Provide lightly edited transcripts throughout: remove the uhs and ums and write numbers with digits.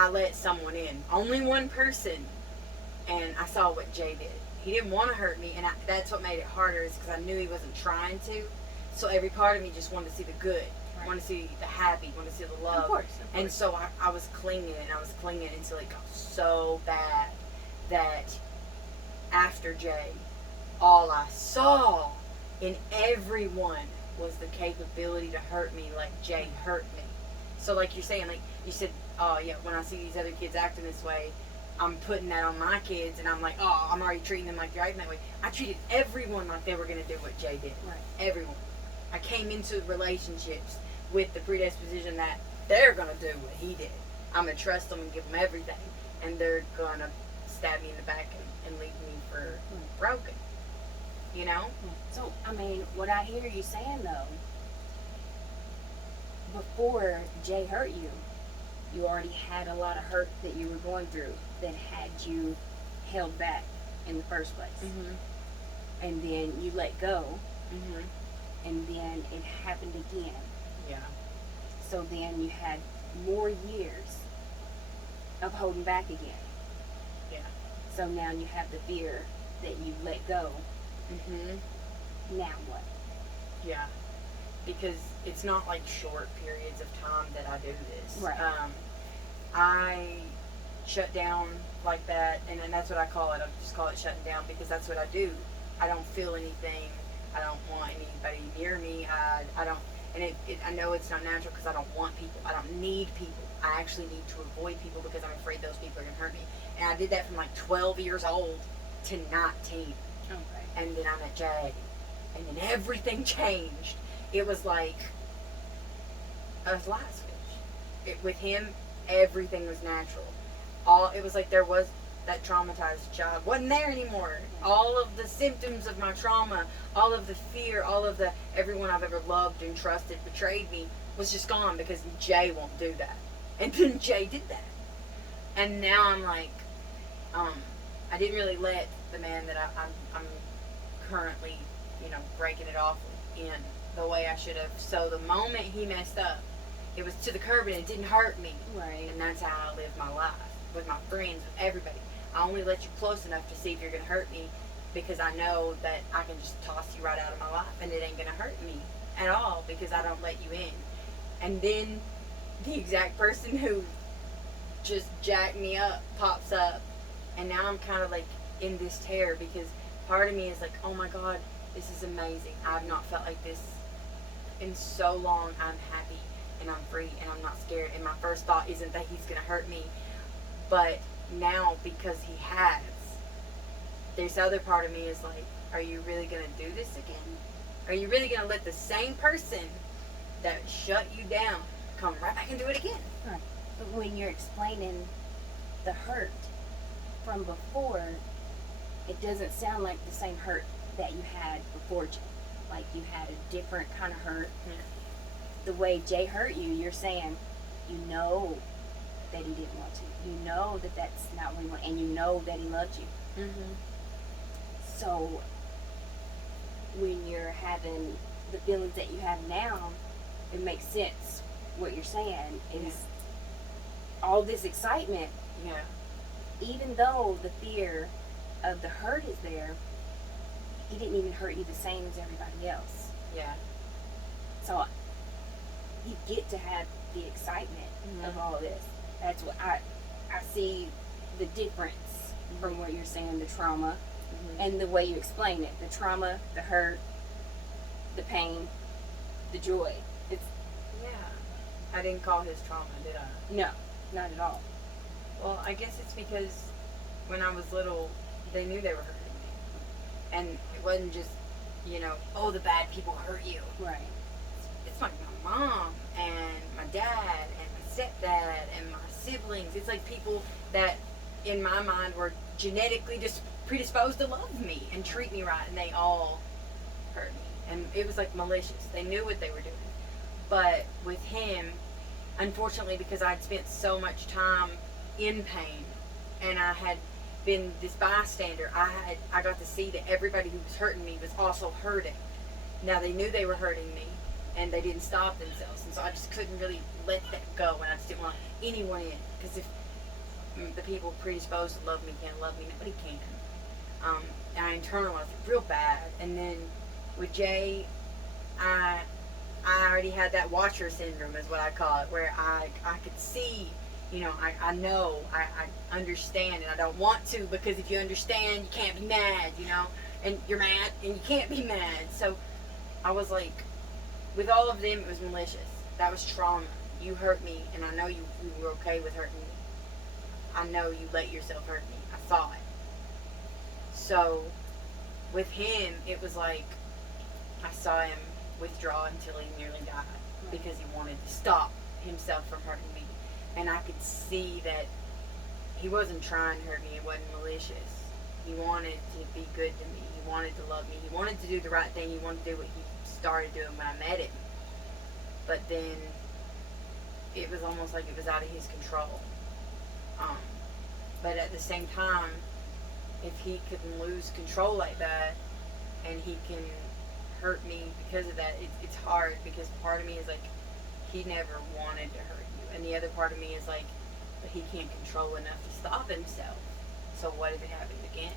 I let someone in, only one person, and I saw what Jay did. He didn't want to hurt me, and that's what made it harder, is because I knew he wasn't trying to. So every part of me just wanted to see the good, wanted to see the happy, wanted to see the love. Of course. And so I was clinging, and I was clinging until it got so bad that after Jay, all I saw in everyone was the capability to hurt me like Jay hurt me. So like you're saying, like you said, oh yeah, when I see these other kids acting this way, I'm putting that on my kids, and I'm like, oh, I'm already treating them like they're acting that way. I treated everyone like they were going to do what Jay did. Right. Everyone. I came into relationships with the predisposition that they're going to do what he did. I'm going to trust them and give them everything, and they're going to stab me in the back and leave me for broken. You know? So, I mean, what I hear you saying, though, before Jay hurt you, you already had a lot of hurt that you were going through that had you held back in the first place. Mm-hmm. And then you let go, Mm-hmm. and then it happened again. Yeah. So then you had more years of holding back again. Yeah. So now you have the fear that you let go. Mm-hmm. Now what? Yeah. Because it's not like short periods of time that I do this. Right. I shut down like that, and that's what I call it. I just call it shutting down, because that's what I do. I don't feel anything. I don't want anybody near me. I don't, and I know it's not natural because I don't want people. I don't need people. I actually need to avoid people because I'm afraid those people are going to hurt me. And I did that from like 12 years old to 19. Okay. And then I met Jay, and then everything changed. It was like a light switch. With him, everything was natural. It was like there was that traumatized child wasn't there anymore. All of the symptoms of my trauma, all of the fear, all of the everyone I've ever loved and trusted betrayed me was just gone because Jay won't do that. And then Jay did that. And now I'm like, I didn't really let the man that I'm currently, breaking it off in the way I should have. So the moment he messed up, it was to the curb and it didn't hurt me. Right. And that's how I live my life. With my friends, with everybody. I only let you close enough to see if you're going to hurt me, because I know that I can just toss you right out of my life and it ain't going to hurt me at all because I don't let you in. And then the exact person who just jacked me up pops up, and now I'm kind of like in this tear because part of me is like, oh my God, this is amazing. I've not felt like this in so long. I'm happy and I'm free and I'm not scared, and my first thought isn't that he's going to hurt me. But now, because he has, this other part of me is like, are you really going to do this again? Are you really going to let the same person that shut you down come right back and do it again? Right. But when you're explaining the hurt from before, it doesn't sound like the same hurt that you had before Jay. Like you had a different kind of hurt. Yeah. The way Jay hurt you, you're saying, you know that he didn't want to. You know that that's not what he wanted, and you know that he loved you. Mm-hmm. So when you're having the feelings that you have now, it makes sense. What you're saying is all this excitement, Yeah. even though the fear of the hurt is there, he didn't even hurt you the same as everybody else. Yeah. So you get to have the excitement of all of this. That's what I see the difference from what you're saying, the trauma, and the way you explain it. The trauma, the hurt, the pain, the joy. It's I didn't call his trauma, did I? no, not at all. Well, I guess it's because when I was little, they knew they were hurting me. And it wasn't just, oh, the bad people hurt you. Right. It's like my mom and my dad and my stepdad and my siblings. It's like people that, in my mind, were genetically just predisposed to love me and treat me right, and they all hurt me. And it was like malicious. They knew what they were doing. But with him, unfortunately, because I'd spent so much time in pain and I had been this bystander, I got to see that everybody who was hurting me was also hurting. Now they knew they were hurting me and they didn't stop themselves, and so I just couldn't really let that go, and I just didn't want anyone in, because the people predisposed to love me can't love me. Nobody can. And I internalized it real bad. And then with Jay, I already had that watcher syndrome, is what I call it, where I could see, I know, I understand, and I don't want to, because if you understand, you can't be mad, and you're mad, and you can't be mad. So I was like, with all of them, it was malicious. That was trauma. You hurt me, and I know you were okay with hurting me. I know you let yourself hurt me. I saw it. So with him, it was like I saw him withdraw until he nearly died because he wanted to stop himself from hurting me. And I could see that he wasn't trying to hurt me. It wasn't malicious. He wanted to be good to me. He wanted to love me. He wanted to do the right thing. He wanted to do what he started doing when I met him. But then it was almost like it was out of his control. But at the same time, if he could lose control like that, and he can hurt me because of that, it's hard, because part of me is like, he never wanted to hurt you, and the other part of me is like, but he can't control enough to stop himself. So what if it happened again?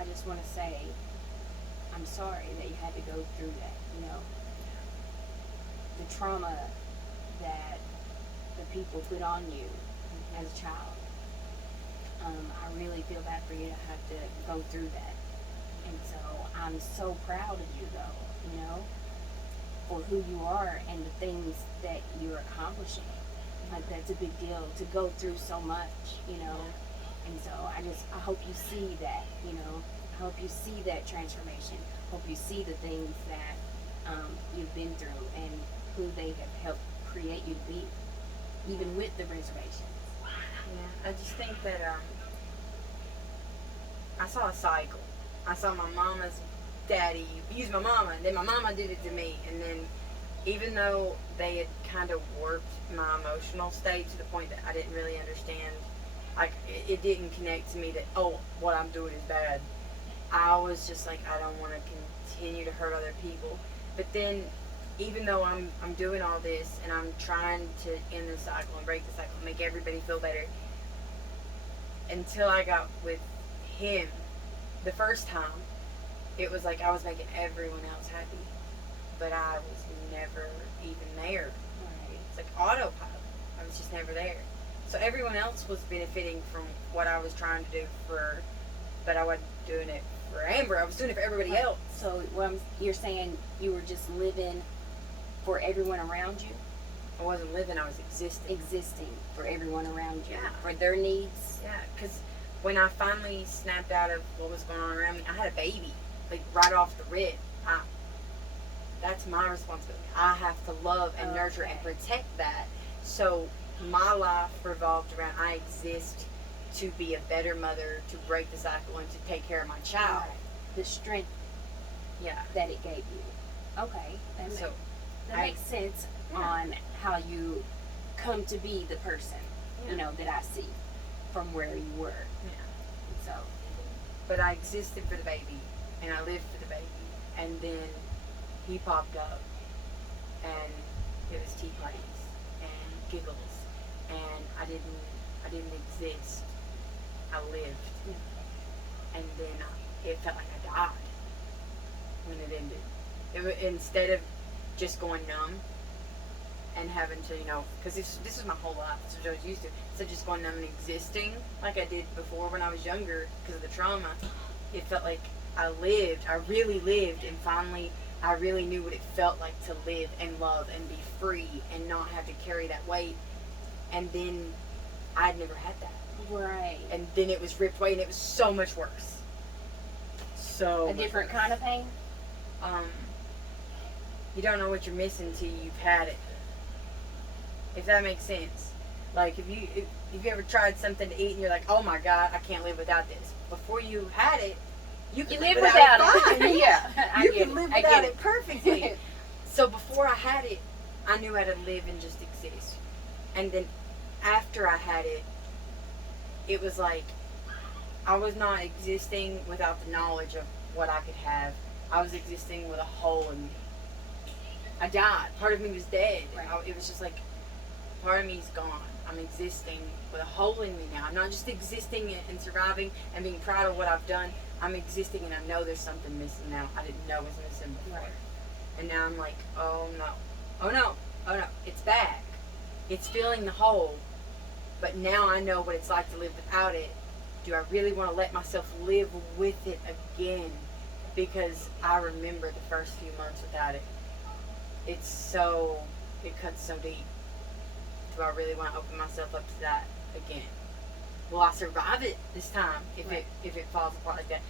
I just want to say, I'm sorry that you had to go through that. The trauma that the people put on you as a child. I really feel bad for you to have to go through that. And so I'm so proud of you, though, for who you are and the things that you're accomplishing. Like, that's a big deal to go through so much, And so I hope you see that, I hope you see that transformation. Hope you see the things that you've been through and who they have helped create you to be, even with the reservations. Yeah, I just think that I saw a cycle. I saw my mama's daddy abuse my mama, and then my mama did it to me, and then even though they had kind of warped my emotional state to the point that I didn't really understand, like, it didn't connect to me that, oh, what I'm doing is bad. I was just like, I don't want to continue to hurt other people. But then, even though I'm doing all this, and I'm trying to end the cycle and break the cycle and make everybody feel better, until I got with him the first time, it was like I was making everyone else happy, but I was never even there. Right. It's like autopilot. I was just never there. So everyone else was benefiting from what I was trying to do but I wasn't doing it for Amber. I was doing it for everybody else. So you're saying you were just living for everyone around you? I wasn't living, I was existing. Existing for everyone around you. Yeah. For their needs. Yeah, because when I finally snapped out of what was going on around me, I had a baby, like, right off the rip. That's my responsibility. I have to love and nurture and protect that. So my life revolved around, I exist to be a better mother, to break the cycle, and to take care of my child. Right. The strength that it gave you. Okay. That makes sense on how you come to be the person, that I see from where you were. Yeah. So. But I existed for the baby, and I lived for the baby, and then he popped up, and it was tea parties and giggles, and I didn't exist. I lived, and then it felt like I died when it ended. Instead of just going numb and having to, because this was my whole life. This is what I was used to. So just going numb and existing like I did before when I was younger because of the trauma, it felt like I lived. I really lived, and finally I really knew what it felt like to live and love and be free and not have to carry that weight. And then I'd never had that. Right. And then it was ripped away, and it was so much worse. So a different kind of pain? You don't know what you're missing till you've had it. If that makes sense. Like, if you ever tried something to eat and you're like, oh my God, I can't live without this. Before you had it, you can live without it fine. Yeah. You can live without it perfectly. So before I had it, I knew how to live and just exist. And then after I had it, it was like I was not existing without the knowledge of what I could have. I was existing with a hole in me. I died. Part of me was dead. Right. It was just like, part of me's gone. I'm existing with a hole in me now. I'm not just existing and surviving and being proud of what I've done. I'm existing and I know there's something missing now. I didn't know was missing before. Right. And now I'm like, oh no. Oh no. Oh no. It's back. It's filling the hole. But now I know what it's like to live without it. Do I really want to let myself live with it again? Because I remember the first few months without it. It cuts so deep. Do I really want to open myself up to that again? Will I survive it this time if it falls apart like that?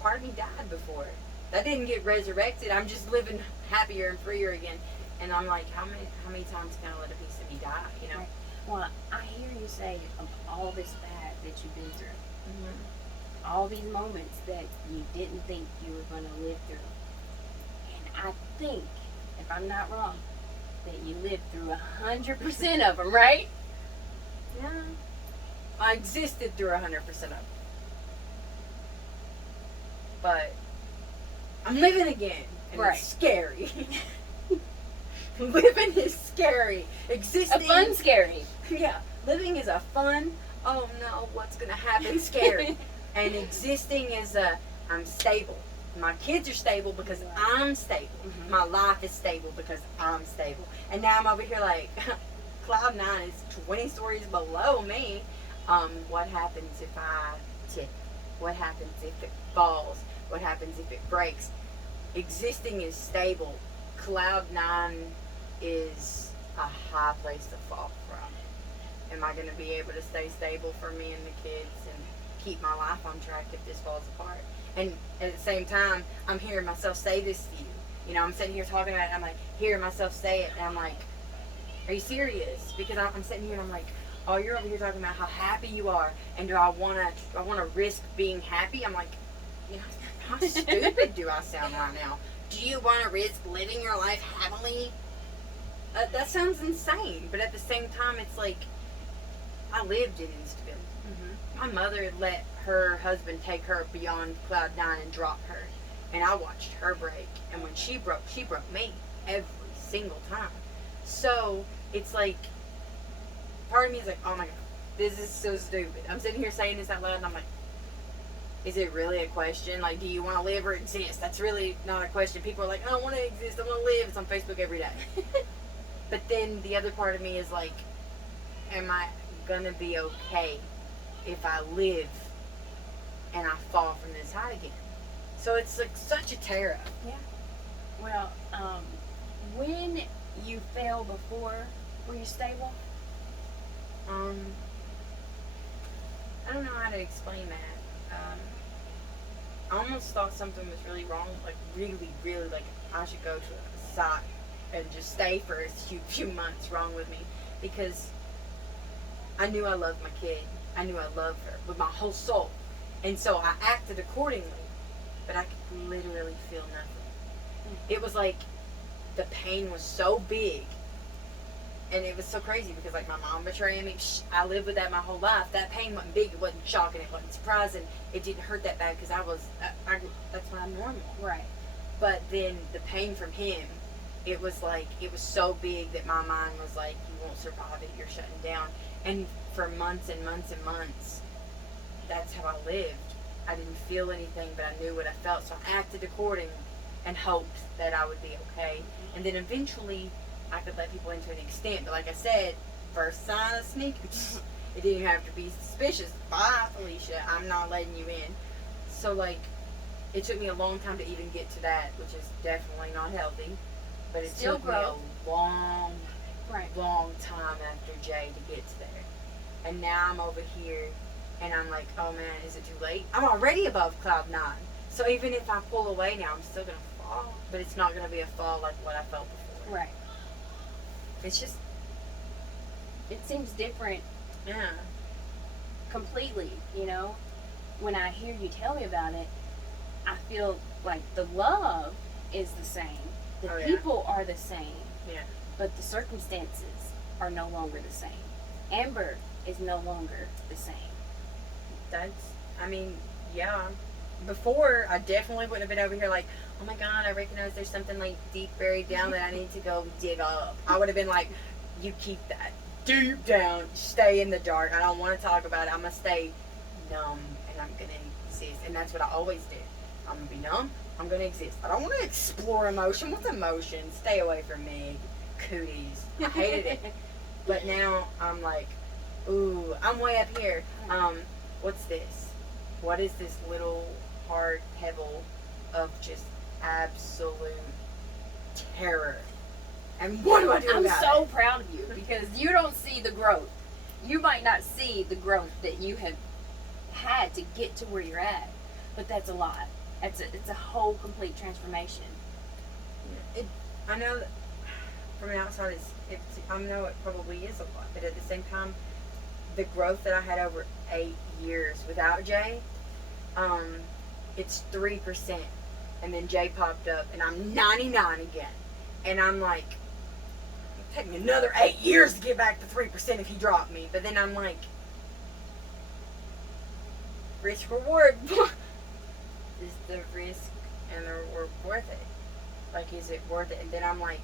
Part of me died before. That didn't get resurrected. I'm just living happier and freer again. And I'm like, how many times can I let a piece of me die? You know? Right. Well, I hear you say of all this bad that you've been through, all these moments that you didn't think you were going to live through, and I think, if I'm not wrong, that you lived through 100% of them, right? Yeah. I existed through 100% of them. But I'm living again. And Right. it's scary. Living is scary. Existing. A fun scary. Yeah. Living is a fun, oh no, what's going to happen scary. And existing is I'm stable. My kids are stable because I'm stable. Mhm. My life is stable because I'm stable. And now I'm over here like, Cloud 9 is 20 stories below me. What happens if I tip? What happens if it falls? What happens if it breaks? Existing is stable. Cloud 9 is a high place to fall from. Am I going to be able to stay stable for me and the kids and keep my life on track if this falls apart? And at the same time, I'm hearing myself say this to you. You know, I'm sitting here talking about it, and I'm like, hearing myself say it, and I'm like, are you serious? Because I'm sitting here and I'm like, oh, you're over here talking about how happy you are, and do I want to risk being happy? I'm like, you know, how stupid do I sound right now? Do you want to risk living your life happily? That sounds insane, but at the same time, it's like, I lived in instability. My mother let her husband take her beyond Cloud 9 and drop her. And I watched her break. And when she broke me every single time. So, it's like, part of me is like, oh my God, this is so stupid. I'm sitting here saying this out loud and I'm like, is it really a question? Like, do you want to live or exist? That's really not a question. People are like, I don't want to exist, I want to live. It's on Facebook every day. But then the other part of me is like, am I going to be okay if I live and I fall from this high again? So it's like such a terror. Yeah. Well, when you fell before, were you stable? I don't know how to explain that. I almost thought something was really wrong, like really, really, like I should go to a psych and just stay for a few months wrong with me, because I knew I loved my kid. I knew I loved her with my whole soul. And so I acted accordingly, but I could literally feel nothing. It was like the pain was so big, and it was so crazy because like my mom betraying me, I lived with that my whole life. That pain wasn't big, it wasn't shocking, it wasn't surprising. It didn't hurt that bad because that's why I'm normal. Right. But then the pain from him, it was like, it was so big that my mind was like, you won't survive it, you're shutting down. And for months and months and months, that's how I lived. I didn't feel anything, but I knew what I felt, so I acted accordingly and hoped that I would be okay. And then eventually, I could let people in to an extent. But like I said, first sign of sneaking, it didn't have to be suspicious. Bye, Felicia, I'm not letting you in. So like, it took me a long time to even get to that, which is definitely not healthy. But it Still took growth. me a long time after Jay to get to there. And now I'm over here, and I'm like, oh man, is it too late? I'm already above Cloud 9. So even if I pull away now, I'm still going to fall. But it's not going to be a fall like what I felt before. Right. It's just, It seems different yeah. completely, you know? When I hear you tell me about it, I feel like the love is the same. The Oh, yeah. people are the same. Yeah. But the circumstances are no longer the same. Amber is no longer the same. That's, I mean, yeah. before, I definitely wouldn't have been over here like, oh my God, I recognize there's something like deep buried down that I need to go dig up. I would have been like, you keep that deep down, stay in the dark. I don't want to talk about it. I'm going to stay numb and I'm going to exist. And that's what I always did. I'm going to be numb. I'm going to exist. I don't want to explore emotion. What's emotion? Stay away from me. Cooties. I hated it. But now I'm like, ooh, I'm way up here. What's this? What is this little hard pebble of just absolute terror? And what do I do I'm about so it? proud of you because you don't see the growth. You might not see the growth that you have had to get to where you're at, but that's a lot. It's a whole complete transformation. I know that from the outside, I know it probably is a lot, but at the same time, the growth that I had over 8 years without Jay, it's 3%, and then Jay popped up, and I'm 99 again, and I'm like, it'll take me another 8 years to get back to 3% if he dropped me, but then I'm like, risk reward. Is the risk and the reward worth it? Like, is it worth it? And then I'm like,